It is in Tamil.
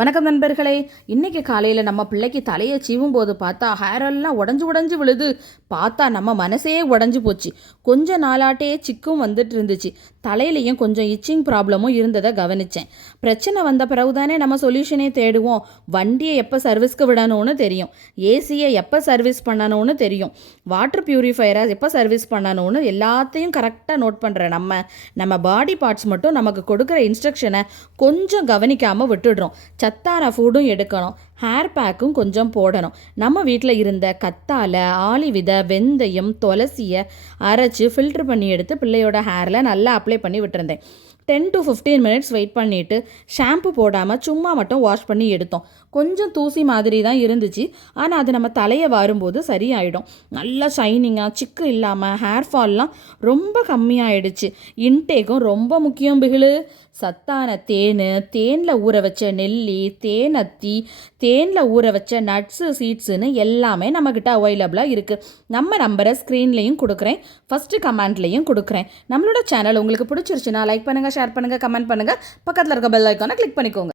வணக்கம் நண்பர்களே. இன்றைக்கி காலையில் நம்ம பிள்ளைக்கு தலையை சீவும் போது பார்த்தா ஹேரெல்லாம் உடஞ்சி விழுது. பார்த்தா நம்ம மனசே உடஞ்சி போச்சு. கொஞ்ச நாளாட்டே சிக்கும் வந்துட்டு இருந்துச்சு. தலையிலையும் கொஞ்சம் இச்சிங் ப்ராப்ளமும் இருந்ததை கவனித்தேன். பிரச்சனை வந்த பிறகு தானே நம்ம சொல்யூஷனே தேடுவோம். வண்டியை எப்போ சர்வீஸ்க்கு விடணும்னு தெரியும், ஏசியை எப்போ சர்வீஸ் பண்ணணும்னு தெரியும், வாட்டர் பியூரிஃபையரை எப்போ சர்வீஸ் பண்ணணும்னு எல்லாத்தையும் கரெக்டாக நோட் பண்ணுற நம்ம பாடி பார்ட்ஸ் மட்டும் நமக்கு கொடுக்குற இன்ஸ்ட்ரக்ஷனை கொஞ்சம் கவனிக்காமல் விட்டுடுறோம். சத்தான ஃபுட்டும் எடுக்கணும், ஹேர் பேக்கும் கொஞ்சம் போடணும். நம்ம வீட்டில் இருந்த கத்தாழை, ஆளி விதை, வெந்தயம், துளசியை அரைச்சி ஃபில்ட்ரு பண்ணி எடுத்து பிள்ளையோட ஹேரில் நல்லா அப்ளை பண்ணி விட்டுருந்தேன். 10 to 15 மினிட்ஸ் வெயிட் பண்ணிவிட்டு ஷாம்பு போடாமல் சும்மா மட்டும் வாஷ் பண்ணி எடுத்தோம். கொஞ்சம் தூசி மாதிரி தான் இருந்துச்சு, ஆனால் அது நம்ம தலையை வாரும்போது சரியாயிடும். நல்லா ஷைனிங்காக சிக்கு இல்லாமல் ஹேர் ஃபால்லாம் ரொம்ப கம்மியாயிடுச்சு. இன்டேக்கும் ரொம்ப முக்கியம் பிகிலு. சத்தான தேனில் ஊற வச்ச நெல்லி, தேனத்தி, தேனில் ஊற வச்ச நட்ஸு, சீட்ஸுன்னு எல்லாமே நம்மக்கிட்ட அவைலபிளாக இருக்குது. நம்ம நம்பரை ஸ்க்ரீன்லேயும் கொடுக்குறேன், ஃபஸ்ட்டு கமெண்ட்லேயும் கொடுக்குறேன். நம்மளோட சேனல் உங்களுக்கு பிடிச்சிருச்சுன்னா லைக் பண்ணுங்கள், ஷேர் பண்ணுங்கள், கமெண்ட் பண்ணுங்கள். பக்கத்தில் இருக்க பெல் ஐக்கானை கிளிக் பண்ணிக்கோங்க.